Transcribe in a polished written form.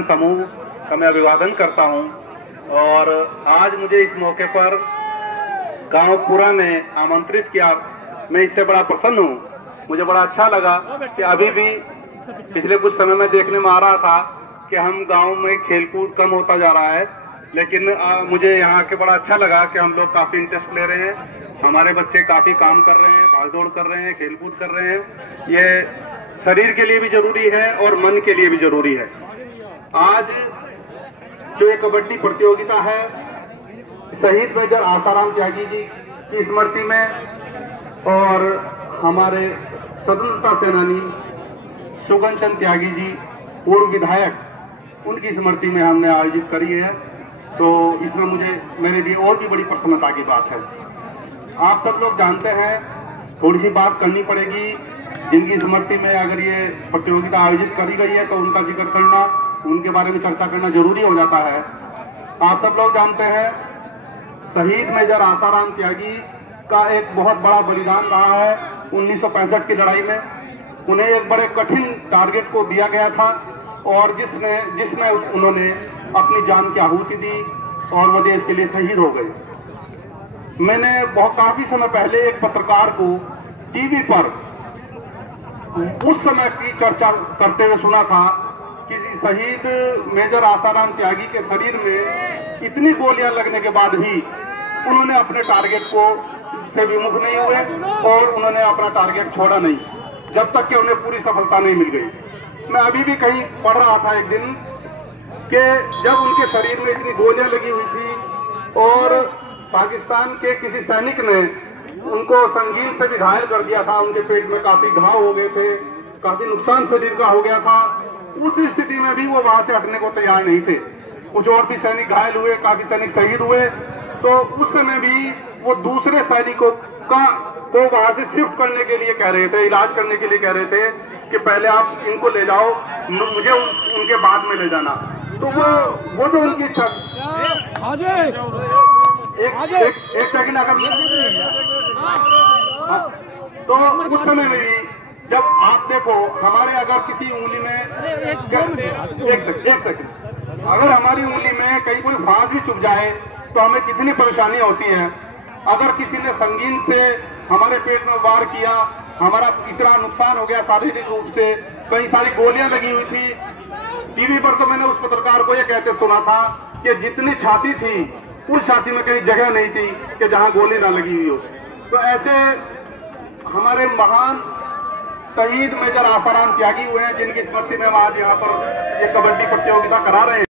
समूह का मैं अभिवादन करता हूं और आज मुझे इस मौके पर गांव पूरा ने आमंत्रित किया। मैं इससे बड़ा प्रसन्न हूं। मुझे बड़ा अच्छा लगा कि अभी भी पिछले कुछ समय में देखने में आ रहा था कि हम गांव में खेलकूद कम होता जा रहा है, लेकिन मुझे यहाँ के बड़ा अच्छा लगा कि हम लोग काफ़ी इंटरेस्ट ले रहे हैं। हमारे बच्चे काफ़ी काम कर रहे हैं, भागदौड़ कर रहे हैं, खेलकूद कर रहे हैं। ये शरीर के लिए भी जरूरी है और मन के लिए भी जरूरी है। आज जो ये कबड्डी प्रतियोगिता है, शहीद मेजर आसाराम त्यागी जी की स्मृति में और हमारे स्वतंत्रता सेनानी सुगन चंद त्यागी जी पूर्व विधायक, उनकी स्मृति में हमने आयोजित करी है। तो इसमें मेरे लिए और भी बड़ी प्रसन्नता की बात है। आप सब लोग जानते हैं, थोड़ी सी बात करनी पड़ेगी। जिनकी स्मृति में अगर ये प्रतियोगिता आयोजित करी गई है तो उनका जिक्र करना, उनके बारे में चर्चा करना जरूरी हो जाता है। आप सब लोग जानते हैं, शहीद मेजर आसाराम त्यागी का एक बहुत बड़ा बलिदान रहा है 1965 की लड़ाई में। उन्हें एक बड़े कठिन टारगेट को दिया गया था और जिसमें उन्होंने अपनी जान की आहुति दी और वो देश के लिए शहीद हो गए। मैंने काफी समय पहले एक पत्रकार को टीवी पर उस समय की चर्चा करते हुए सुना था कि शहीद मेजर आसाराम त्यागी के शरीर में इतनी गोलियां लगने के बाद भी उन्होंने अपने टारगेट को से विमुख नहीं हुए और उन्होंने अपना टारगेट छोड़ा नहीं, जब तक कि उन्हें पूरी सफलता नहीं मिल गई। मैं अभी भी कहीं पढ़ रहा था एक दिन कि जब उनके शरीर में इतनी गोलियां लगी हुई थी और पाकिस्तान के किसी सैनिक ने उनको संगीन से भी घायल कर दिया था, उनके पेट में काफी घाव हो गए थे, काफी नुकसान शरीर का हो गया था। उस स्थिति में भी वो वहां से हटने को तैयार नहीं थे। कुछ और भी सैनिक घायल हुए, काफी सैनिक शहीद हुए। तो उस समय भी वो दूसरे सैनिकों को वहां से शिफ्ट करने के लिए कह रहे थे, इलाज करने के लिए कह रहे थे कि पहले आप इनको ले जाओ, मुझे उनके बाद में ले जाना। तो वो जो उनकी इच्छा, एक सेकंड अगर, तो उस समय में भी जब आप देखो, हमारे अगर किसी उंगली में एक सेकंड अगर हमारी उंगली में कहीं कोई फांस भी चुभ जाए तो हमें कितनी परेशानी होती है। अगर किसी ने संगीन से हमारे पेट में वार किया, हमारा इतना नुकसान हो गया शारीरिक रूप से, कई सारी गोलियां लगी हुई थी। टीवी पर तो मैंने उस पत्रकार को ये कहते सुना था कि जितनी छाती थी उस छाती में कहीं जगह नहीं थी कि जहां गोली ना लगी हुई हो। तो ऐसे हमारे महान शहीद मेजर आसाराम त्यागी हुए हैं, जिनकी स्मृति में हम आज यहाँ पर ये कबड्डी प्रतियोगिता करा रहे हैं।